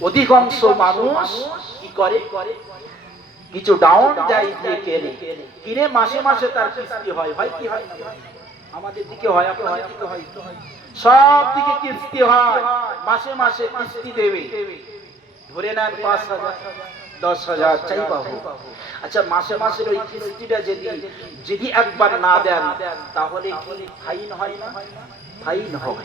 অধিকাংশ মানুষ কি করে? কিছু ডাউন যাই দিয়ে কেনে। কিনে মাসে মাসে তার কিস্তি হয়। হয় কি? হয় আমাদের দিকে হয়, আপনাদের দিকে হয়। সব দিকে কিস্তি হয়। মাসে মাসে কিস্তি দেবে। ধরে নেন পাঁচ হাজার, দশ হাজার চাই পাবো আচ্ছা মাসে মাসের ওই কিস্তিটা যদি যদি একবার না দেন, তাহলে কি ফাইন হয় না? ফাইন হবে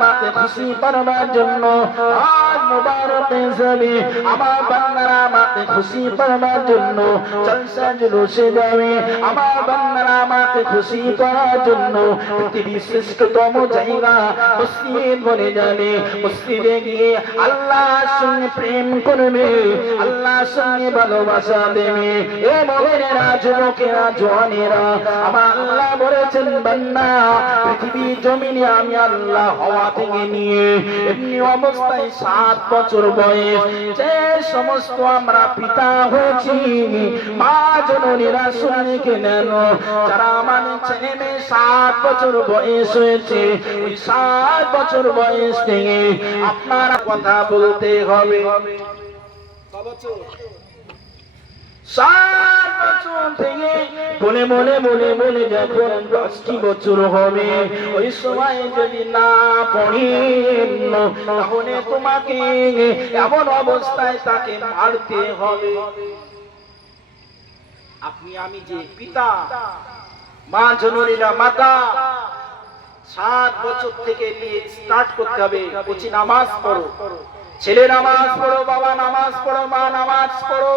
আমাকে খুশি করবার জন্য। আজ মুবারক হিসাবে আমার বান্দারা আমাকে খুশি করবার জন্য জলসা জুলুসে যাবে আমার বান্দারা আমাকে খুশি করার জন্য পৃথিবীর শ্রেষ্ঠতম জায়গা মসজিদ বলে যাবে। মসজিদে গিয়ে আল্লাহর সঙ্গে প্রেম করবে, আল্লাহর সঙ্গে ভালোবাসা দেবে। এ মোমেনেরা যুবকেরা জওয়ানেরা, আমার আল্লাহ বলেছেন বান্না পৃথিবী জমিনে আমি আল্লাহ হওয়া থেকে নিয়ে এমনি অবস্থায় সাত বছর বয়স, যে সমস্ত আমরা পিতা হয়েছি, মা জননীরা শুনে নেন। যারা আমার ছেলে মেয়ে সাত বছর বয়স হয়েছে, ওই সাত বছর বয়স থেকে আপনারা কথা বলতে হবে। সাত বছর থেকে বলে বলে বলে বলে যখন দশটি বছর হবে, ওই সময় যদি না পড়ি তাহলে তোমাকে এমন অবস্থায় তাকে মারতে হবে। আপনি, আমি যে পিতা, মা জননীরা মাতা, সাত বছর থেকে নিয়ে স্টার্ট করতে হবে নামাজ পড়ো। ছেলে নামাজ পড়ো, বাবা নামাজ পড়ো, মা নামাজ পড়ো।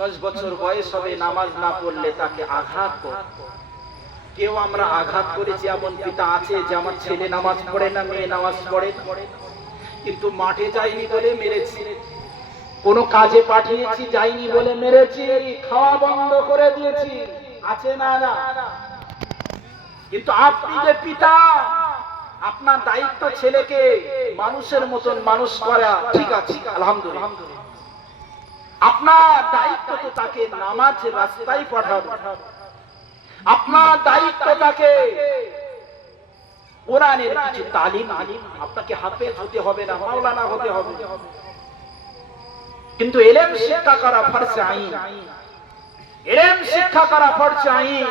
দশ বছর বয়স হবে নামাজ না পড়লে তাকে আঘাত করো। কেউ আমরা আঘাত করেছি, এমন পিতা আছে যে আমার ছেলে নামাজ পড়ে না, মেয়ে নামাজ পড়ে কিন্তু মাঠে যায়নি বলে মেরেছি। কোনো কাজে পাঠিয়েছি যাইনি বলে মেরেছি। খাওয়া বন্ধ করে দিয়েছি। আছে না না? কিন্তু আপনি যে পিতা, আপনার দায়িত্ব ছেলেকে মানুষের মতন মানুষ করা, ঠিক আছে, আলহামদুলিল্লাহ। আপনার দায়িত্ব তো তাকে নামাজ রাস্তায় পাঠানো আপনার দায়িত্ব তাকে কোরআনের কিছু তালিম আপনাকে হাফেজ হতে হবে না, মাওলানা হতে হবে। কিন্তু এলেম শিক্ষা করা ফরসে আইন। এলেম শিক্ষা করা ফরসে আইন।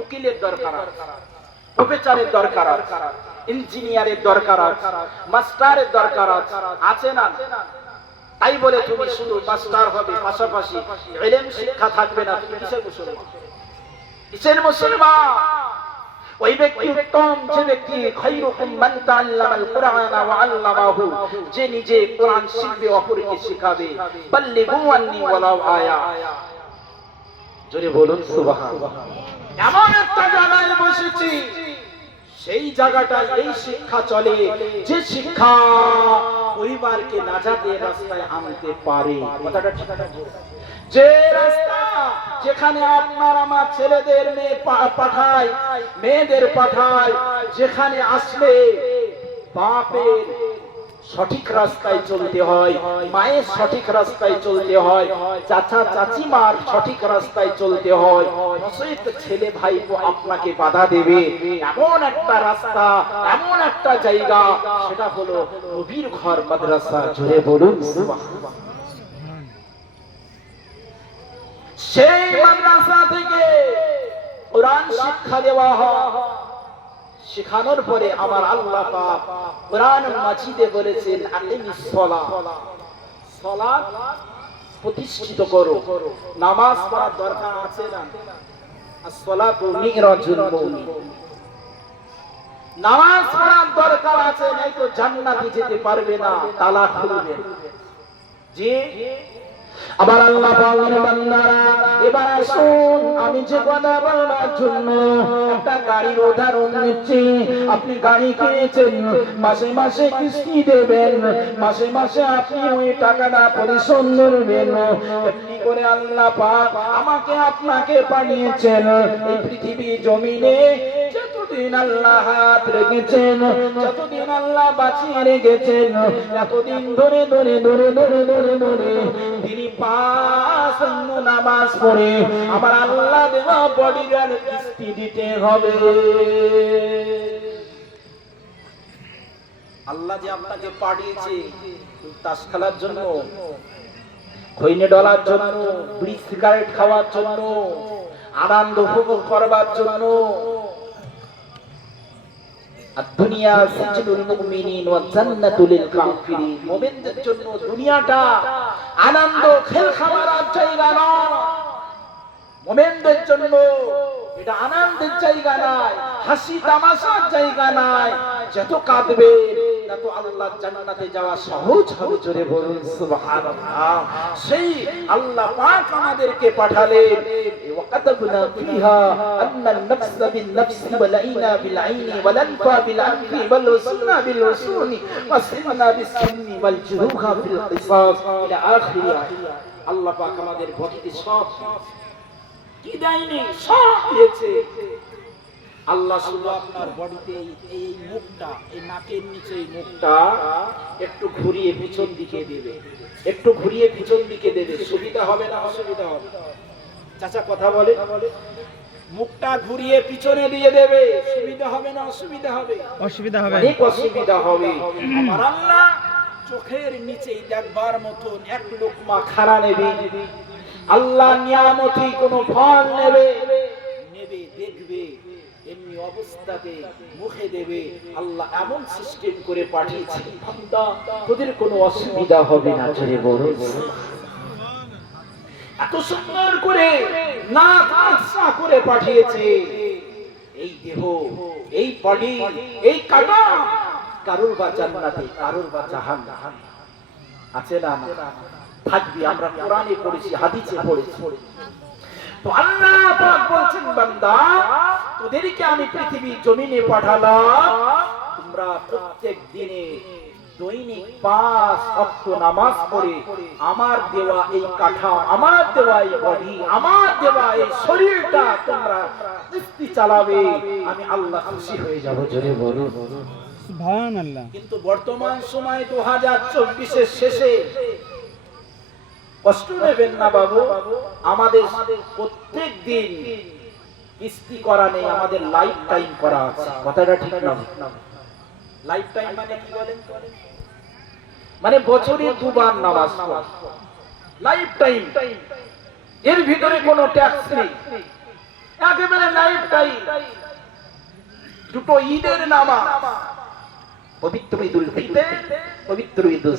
উকিলের দরকার প্রফেসরের দরকার ইঞ্জিনিয়ারের দরকার মাস্টারের দরকার আছে না? তাই বলে তুমি শুধু মাস্টার হবে, পাশাপাশি এলেম শিক্ষা থাকবে না, তুমি কিসের মুসলমান? কিসের মুসলমান? ওই ব্যক্তি উত্তম, যে ব্যক্তি যে নিজে শিখবে, অপরকে আয়া। জোরে বলুন এমন একটা জায়গায় বসেছি, সেই জায়গাটা এই শিক্ষা চলে, যে শিক্ষা পরিবারকে নাজাতের রাস্তায় আনতে পারে কথাটা ঠিক? যে রাস্তা যেখানে আপনার আমার ছেলেদের মেয়ে পাঠায় মেয়েদের পাঠায় যেখানে আসলে বাপের সঠিক রাস্তায় চলতে হয়, মায়ের সঠিক রাস্তায় চলতে হয়, চাচা, চাচিমার সঠিক রাস্তায় চলতে হয় ছেলে ভাই আপনাকে বাধা দেবে। এমন একটা রাস্তা, এমন একটা জায়গা, সেটা হলো নবীর ঘর মাদ্রাসা। জুড়ে বলুন সেই মাদ্রাসা থেকে কোরআন শিক্ষা দেওয়া হয়। শেখানোর পরে আমার আল্লাহ কোরআন মাজিদে বলেছেন প্রতিষ্ঠিত করো। নামাজ পড়ার দরকার আছে না? নামাজ পড়ার দরকার আছে, নাই তো জান্নাতে যেতে পারবে না তালা খুলবে যে আবার আল্লাহ বান্দারা, এবার আসুন, আমি যে কথা বলবার জন্য একটা গাড়ির উদাহরণ দিচ্ছি আপনি গাড়ি কিনেছেন, মাসে মাসে কিস্তি দেবেন, মাসে মাসে আপনি ওই টাকাটা পরিশোধ করবেন। এমনি করে আল্লাহ পাক আমাকে আপনাকে পাঠিয়েছেন এই পৃথিবী জমিনে যতদিন আল্লাহ হাত রেখেছেন, যতদিন আল্লাহ বাঁচিয়ে রেখেছেন, এতদিন ধরে ধরে ধরে ধরে ধরে ধরে তিনি নামাজ পড়ে আমার আল্লাহ কিস্তি দিতে হবে। আল্লাহ যে আপনাকে পাঠিয়েছে তাস খেলার জন্য খৈনে ডলার জন্য, বিড়ি সিগারেট খাওয়ার জন্য, আনন্দ উপভোগ করবার জন্য দুনিয়া সিজনুল মুমিনিন জন্য দুনিয়াটা আনন্দ, খেল খামার জায়গা নয়। মুমিনদের জন্য এটা আনন্দের জায়গা নয় হাসি তামাশার জায়গা নয় যত কাঁদবে তত আল্লাহ জান্নাতে যাওয়া সহজ হবে জোরে বলুন সুবহানাল্লাহ সেই আল্লাহ পাক আমাদেরকে পাঠালেন وكتبنا فيها أن النفس بالنفس والعين بالعين والأنف بالأنف والوسن بالوسن والسن بالسن والجروح بالقصاص إلى آخر آية আল্লাহ পাক আমাদের বডিতে সব কি দেয়নি সব দিয়েছে আল্লাহ শুধু আপনার বডিতে এই মুখটা এই নাকের নিচে এই মুখটা একটু ঘুরিয়ে পিছন দিকে দেবে। একটু ঘুরিয়ে পিছন দিকে দেবে। সুবিধা হবে না অসুবিধা হবে? চাচা কথা বলে। মুখটা ঘুরিয়ে পিছনে দিয়ে দেবে। সুবিধা হবে না অসুবিধা হবে? অসুবিধা হবে অনেক অসুবিধা হবে। আমার আল্লাহ চোখের নিচে দেখবার মতন এক লোকমা খানা নেবে। আল্লাহ নিয়ামতি কোন ফল নেবে। অবস্থাতে মুখে দেবে, আল্লাহ এমন সিস্টেম করে পাঠিয়েছে। তোদের কোনো অসুবিধা হবে না, জোরে বড় এত সুন্দর করে না করে পাঠিয়েছে। এই দেহ, এই বডি এই কাটা কারুর বা জান্নাতে, কারুর বা জাহান আছে না? থাকবি, আমরা কোরআনে পড়েছি, হাদিসে পড়েছি। তো আল্লাহ পাক বলছেন বান্দা তোদেরকে আমি পৃথিবী জমিনে পাঠালাম। তোমরা প্রত্যেক দিনে দৈনিক পাঁচ অক্ট নামাজ পড়ে আমার দেওয়া এই কাঠা আমার দেওয়া এই বডি আমার দেওয়া এই শরীরটা তোমরা কিস্তি চালাবে। আমি আল্লাহ খুশি হয়ে যাব জোরে বলো কিন্তু বর্তমান সময় দু হাজার চব্বিশের শেষে কষ্ট নেবেন না বাবু। আমাদের প্রত্যেক দিন কিস্তি করা নেই, আমাদের লাইফ টাইম করা আছে। কথাটা ঠিক না। লাইফ টাইম মানে কি বলেন? মানে বছরে দুবার নামাজ লাইফ টাইম এর ভিতরে কোনো ট্যাক্স নেই। একেবারে লাইফ টাইম দুটো ঈদের নামাজ। পবিত্র ঈদুল ফিতর, পবিত্র ঈদুল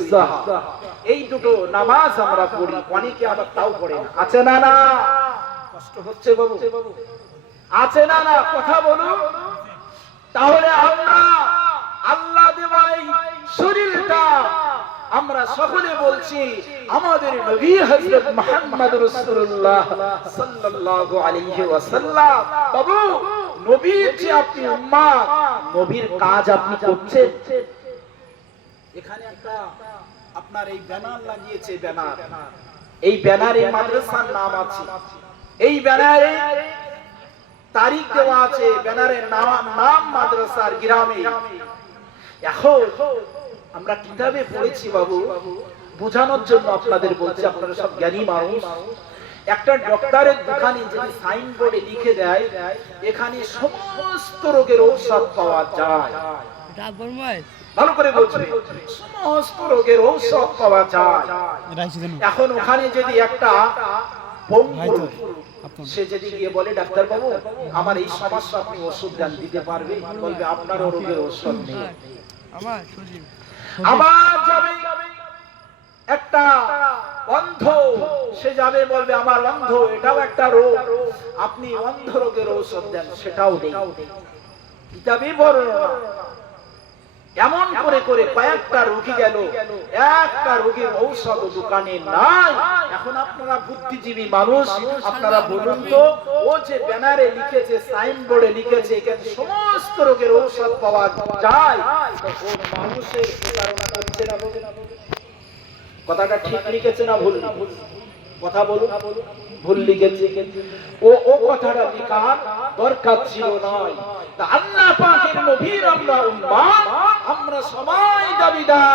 এই দুটো নামাজ আমরা পড়ি, অনেকে আবার তাও পড়ে না। আছে না না? কষ্ট হচ্ছে বাবু। আছে না না? কথা তাহলে আমরা আল্লাহ দেওয়া এই শরীরটা। আমরা সকলে বলছি, আমাদের নবী হযরত মুহাম্মদ রাসূলুল্লাহ সাল্লাল্লাহু আলাইহি ওয়াসাল্লাম। বাবু নবীর যে আপনি উম্মাত নবীর কাজ আপনি করছেন। এখানে একটা আপনার এই ব্যানার লাগিয়েছে ব্যানার। এই ব্যানারে মাদ্রাসার নাম আছে। এই ব্যানারে তারিখ দেওয়া আছে ব্যানারের নাম নাম মাদ্রাসার গ্রামে। এখন আমরা কিতাবে পড়েছি বাবু বোঝানোর জন্য আপনাদের বলছি আপনারা সব জ্ঞানী মানুষ। একটা ডক্টরের দোকানে যদি সাইনবোর্ডে লিখে দেয় এখানে সমস্ত রোগের ঔষধ পাওয়া যায়। ভালো করে বলছি সমস্ত রোগের ঔষধ পাওয়া যায়। এখন ওখানে যদি একটা। সে যদি গিয়ে বলে ডাক্তার বাবু আমার এই সমস্যা আপনি ওষুধ দেন দিতে পারবে বলবে আপনারও রোগের ওষুধ নেই। আমার আবার যাবে একটা অন্ধ, সে যাবে বলবে, আমার অন্ধ, এটাও একটা রোগ। আপনি অন্ধ রোগের ঔষধ দেন, সেটাও নেই এমন করে করে কয়েকটা রোগী গেল। একটা রোগীর ঔষধ দোকানে নাই। এখন আপনারা বুদ্ধিজীবী মানুষ, আপনারা বলুন তো, ও যে ব্যানারে লিখেছে, সাইনবোর্ডে লিখেছে, এখানে সমস্ত রোগের ঔষধ পাওয়া যায়। মানুষের কথাটা ঠিক লিখেছে না ভুল? কথা বলুন। ভুল লিখেছে। ও ও কথাটা লেখার দরকার ছিল নয়। তা আল্লাহ পাকের নবীর আমরা আমরা সবাই দাবিদার।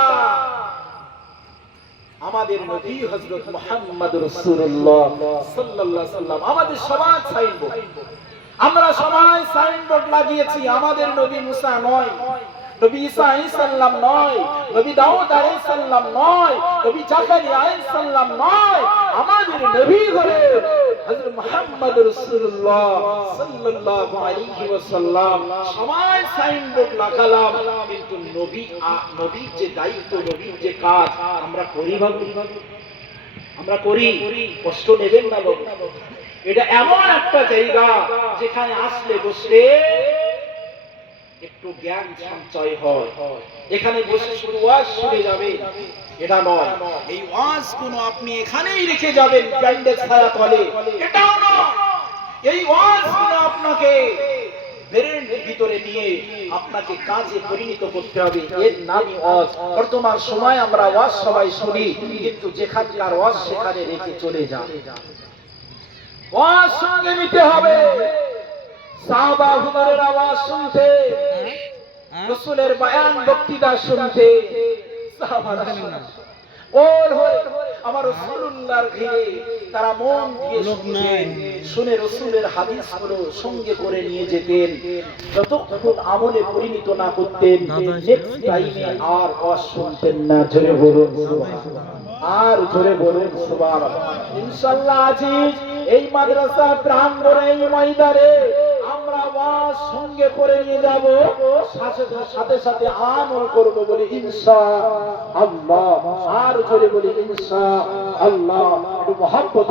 আমাদের নবী হযরত মুহাম্মদ রাসূলুল্লাহ সাল্লাল্লাহু সাল্লাম আমাদের সবার সাইনবোর্ড আমরা সবাই সাইনবোর্ড লাগিয়েছি আমাদের নবী মুসা নয়। নবী ঈসা আলাইহিস নয়, নবী দাউদ আলাইহিস সালাম নয়, নবী জাকারিয়া আলাইহিস সালাম নয়, আমাদের নবী হলে হযরত মুহাম্মদ রাসূলুল্লাহ সাল্লাল্লাহু আলাইহি ওয়াসাল্লাম। সবাই সাইনবোর্ড লাগালাম, কিন্তু নবী নবীর যে দায়িত্ব, নবীর যে কাজ, আমরা করি ভাবি আমরা করি, কষ্ট নেবেন না এটা এমন একটা জায়গা যেখানে আসলে বসলে একটু জ্ঞান সঞ্চয় হয়। এখানে বসে শুধু ওয়াজ শুনে যাবে এটা নয়। এই ওয়াজ কোনো আপনি এখানেই রেখে যাবেন ব্যান্ডেজ ছায়া তলে। এটাও নয়। এই ওয়াজ কোনো আপনাকে ভিতরে নিয়ে আপনাকে কাজে পরিণত করতে হবে। এর নামই বর্তমান সময় আমরা সবাই শুনি, কিন্তু যেখানকার সেখানে রেখে চলে ওয়াজ সঙ্গে নিতে হবে। শুনতে। রসুলের বয়ান বক্তৃতা শুনতে ওর আমার রসুল্লাহর ঘিরে তারা মন দিয়ে শুনতেন শুনে রসুলের হাদিসগুলো সঙ্গে করে নিয়ে যেতেন। যতক্ষণ আমলে পরিণত না করতেন নেক্সট টাইমে আর ওয়াজ শুনতেন না। জোরে বলুন আর জোরে বলুন সুবহানাল্লাহ। ইনশাআল্লাহ আজিজ এই মাদ্রাসা প্রাঙ্গণে এই ময়দানে সঙ্গে করে নিয়ে যাব, সাথে সাথে আমল করব বলি ইনশা আল্লাহ। আর জোরে বলি ইনশা আল্লাহ। একটু মহাব্বত